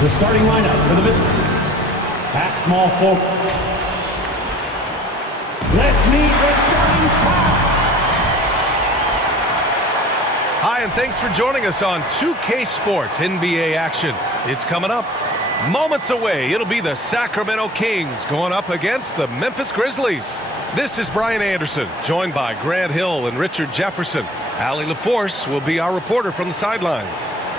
The starting lineup for the at small forward. Let's meet the starting five. Hi, and thanks for joining us on 2K Sports NBA action. It's coming up. Moments away, it'll be the Sacramento Kings going up against the Memphis Grizzlies. This is Brian Anderson, joined by Grant Hill and Richard Jefferson. Allie LaForce will be our reporter from the sideline.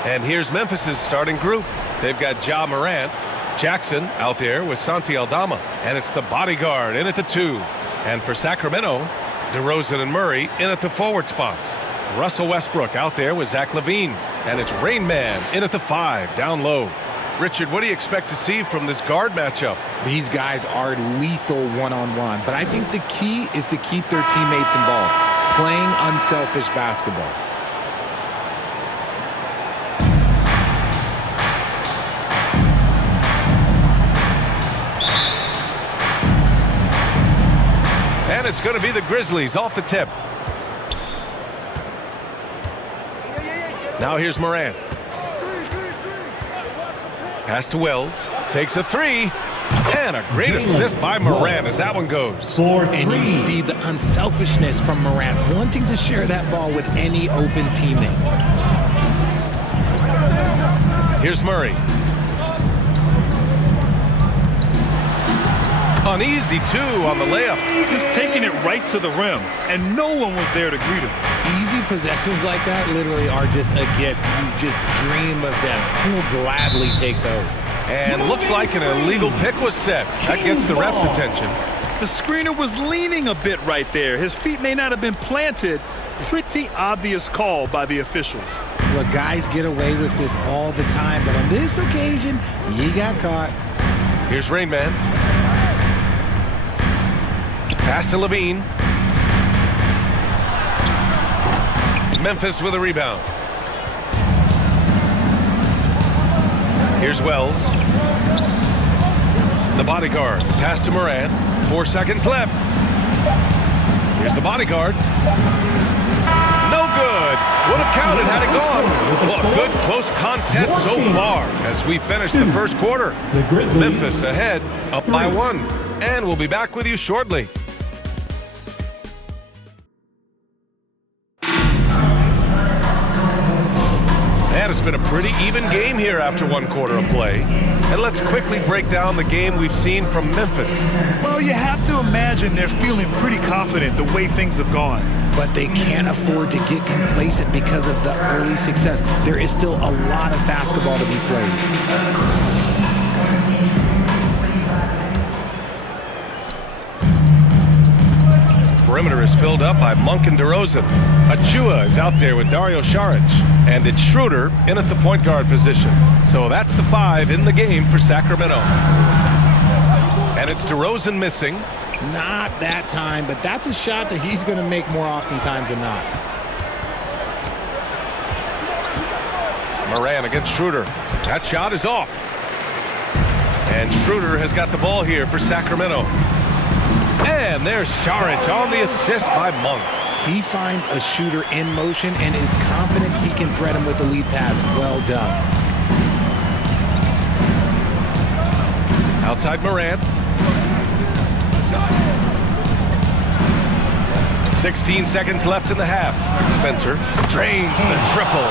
And here's Memphis's starting group. They've got Ja Morant, Jackson out there with Santi Aldama. And it's the bodyguard in at the 2. And for Sacramento, DeRozan and Murray in at the forward spots. Russell Westbrook out there with Zach Levine. And it's Rain Man in at the 5, down low. Richard, what do you expect to see from this guard matchup? These guys are lethal one-on-one, but I think the key is to keep their teammates involved, playing unselfish basketball. And it's going to be the Grizzlies off the tip. Now here's Morant. Pass to Wells. Takes a 3. And a great assist by Morant as that one goes. And you see the unselfishness from Morant, wanting to share that ball with any open teammate. Here's Murray. An easy 2 on the layup. Just taking it right to the rim, and no one was there to greet him. Easy possessions like that literally are just a gift. You just dream of them. He'll gladly take those. And looks like an illegal pick was set. That gets the ref's attention. The screener was leaning a bit right there. His feet may not have been planted. Pretty obvious call by the officials. Well, guys get away with this all the time, but on this occasion, he got caught. Here's Rain Man. Pass to Levine. Memphis with a rebound. Here's Wells. The bodyguard. Pass to Morant. 4 seconds left. Here's the bodyguard. No good. Would have counted had it gone. Well, a good close contest so far as we finish the first quarter. Memphis ahead, up by 1. And we'll be back with you shortly. And it's been a pretty even game here after 1 quarter of play. And let's quickly break down the game we've seen from Memphis. Well, you have to imagine they're feeling pretty confident the way things have gone. But they can't afford to get complacent because of the early success. There is still a lot of basketball to be played. Perimeter is filled up by Monk and DeRozan. Achua is out there with Dario Saric. And it's Schroeder in at the point guard position. So that's the 5 in the game for Sacramento. And it's DeRozan missing. Not that time, but that's a shot that he's going to make more oftentimes than not. Morant against Schroeder. That shot is off. And Schroeder has got the ball here for Sacramento. And there's Saric on the assist by Monk. He finds a shooter in motion and is confident he can thread him with the lead pass. Well done. Outside Morant. 16 seconds left in the half. Spencer drains the triple.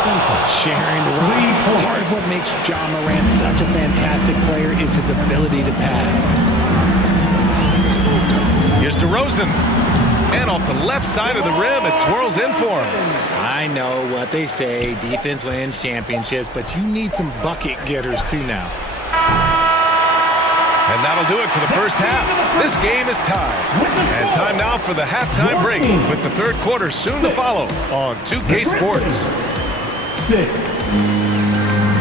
Sharing the rock. Part of what makes Ja Morant such a fantastic player is his ability to pass. Here's DeRozan. And off the left side of the rim, it swirls in for him. I know what they say, defense wins championships, but you need some bucket getters too now. And that'll do it for the first half. This game is tied. And time now for the halftime break, with the third quarter soon to follow on 2K Sports. 6.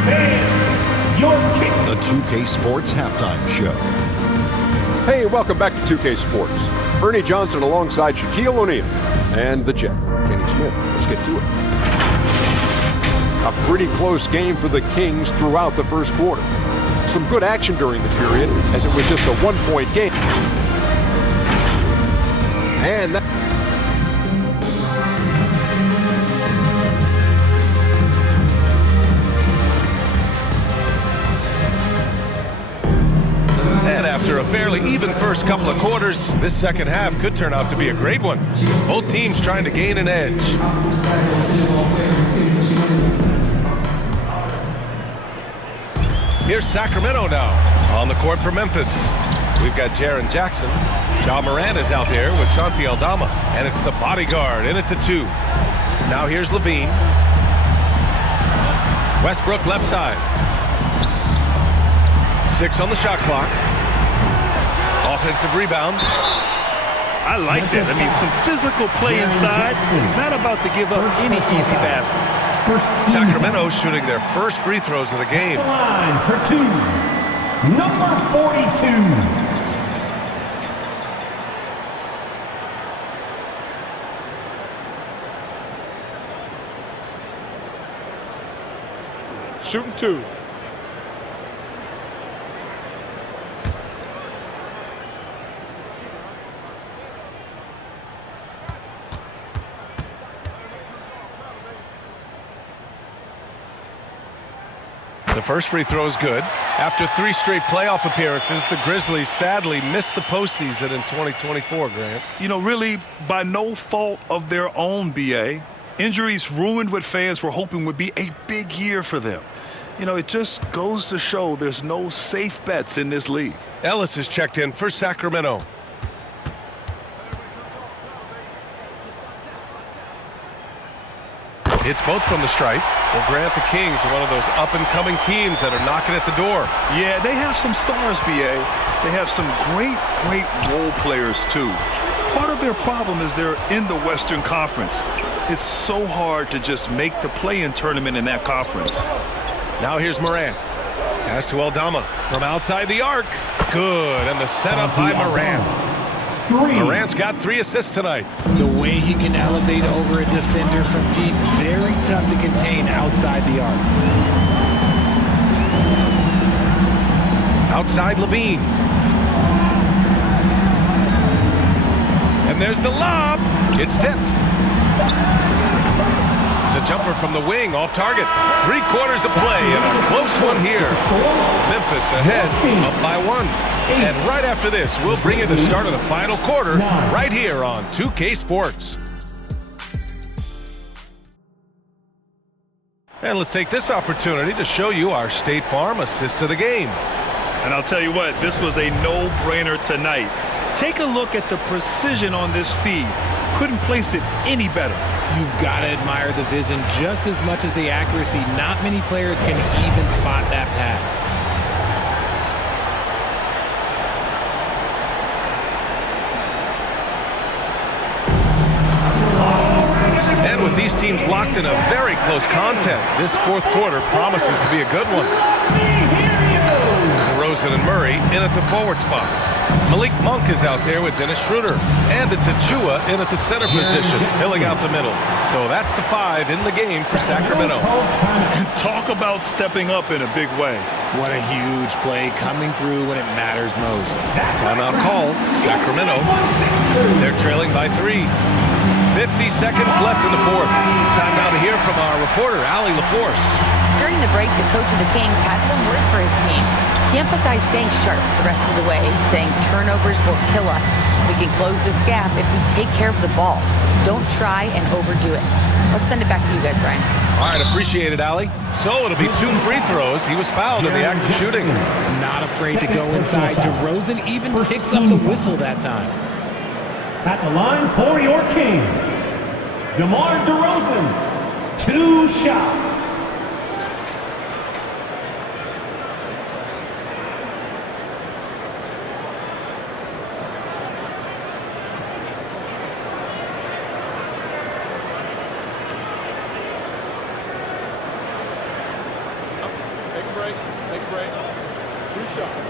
And your kick. The 2K Sports Halftime Show. Hey, welcome back to 2K Sports. Ernie Johnson alongside Shaquille O'Neal and the Jet, Kenny Smith. Let's get to it. A pretty close game for the Kings throughout the first quarter. Some good action during the period, as it was just a 1-point game. And that After a fairly even first couple of quarters, this second half could turn out to be a great one. Both teams trying to gain an edge. Here's Sacramento now on the court for Memphis. We've got Jaren Jackson. Ja Morant is out there with Santi Aldama, and it's the bodyguard in at the 2. Now here's Levine. Westbrook left side. 6 on the shot clock. Offensive rebound. I like that. I mean, some physical play inside. He's not about to give up any easy baskets. Sacramento shooting their first free throws of the game. Line for 2. Number 42. Shooting 2. The first free throw is good. After 3 straight playoff appearances, the Grizzlies sadly missed the postseason in 2024, Grant. You know, really, by no fault of their own, BA. Injuries ruined what fans were hoping would be a big year for them. You know, it just goes to show there's no safe bets in this league. Ellis is checked in for Sacramento. It's both from the stripe. Well, Grant, the Kings are one of those up-and-coming teams that are knocking at the door. Yeah, they have some stars, BA. They have some great role players, too. Part of their problem is they're in the Western Conference. It's so hard to just make the play-in tournament in that conference. Now here's Morant. Pass to Aldama from outside the arc. Good, and the setup by Morant. 3. Morant's got 3 assists tonight. The way he can elevate over a defender from deep, very tough to contain outside the arc. Outside Levine. And there's the lob. It's tipped. The jumper from the wing off target. 3 quarters of play and a close one here. Memphis ahead, up by 1. And right after this, we'll bring you the start of the final quarter right here on 2K Sports. And let's take this opportunity to show you our State Farm assist of the game. And I'll tell you what, this was a no-brainer tonight. Take a look at the precision on this feed. Couldn't place it any better. You've got to admire the vision just as much as the accuracy. Not many players can even spot that pass. And with these teams locked in a very close contest, this 4th quarter promises to be a good one. DeRozan and Murray in at the forward spots. Malik Monk is out there with Dennis Schroeder. And it's Achua in at the center position, filling out the middle. So that's the 5 in the game for Sacramento. And talk about stepping up in a big way. What a huge play coming through when it matters most. Timeout called. Sacramento. They're trailing by 3. 50 seconds left in the 4th. Time now to hear from our reporter, Allie LaForce. During the break, the coach of the Kings had some words for his team. He emphasized staying sharp the rest of the way, saying turnovers will kill us. We can close this gap if we take care of the ball. Don't try and overdo it. Let's send it back to you guys, Brian. All right, appreciate it, Allie. So it'll be 2 free throws. He was fouled in the act of shooting. Not afraid to go inside. DeRozan even picks up the whistle that time. At the line for your Kings, DeMar DeRozan, 2 shots. Take a break. 2 shots.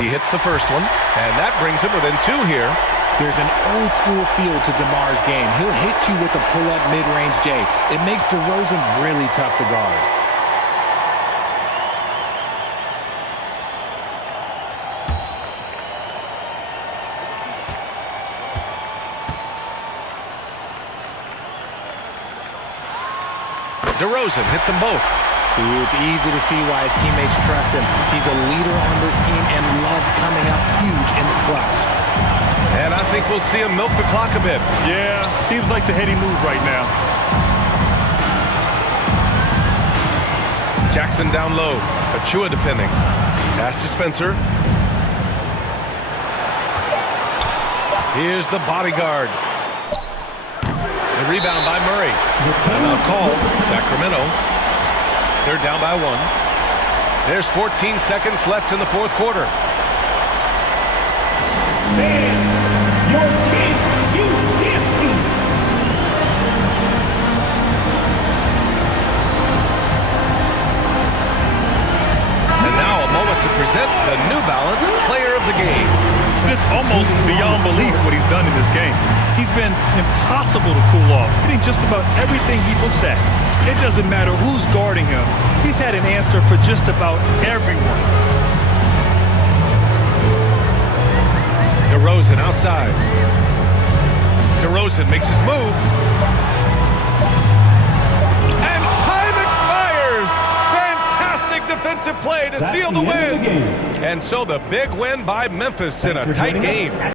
He hits the first one, and that brings him within 2 here. There's an old school feel to DeMar's game. He'll hit you with a pull-up mid-range J. It makes DeRozan really tough to guard. DeRozan hits them both. See, it's easy to see why his teammates trust him. He's a leader on this team and loves coming up huge in the clutch. And I think we'll see him milk the clock a bit. Yeah, seems like the heady move right now. Jackson down low. Achua defending. Pass to Spencer. Here's the bodyguard. The rebound by Murray. Timeout call. Sacramento. They're down by 1. There's 14 seconds left in the fourth quarter. Your King, you dancing. And now a moment to present the New Balance Player of the Game. It's almost beyond belief what he's done in this game. He's been impossible to cool off, hitting just about everything he looks at. It doesn't matter who's guarding him. He's had an answer for just about everyone. DeRozan outside. DeRozan makes his move. And time expires! Fantastic defensive play to seal the win. And so the big win by Memphis in a tight game.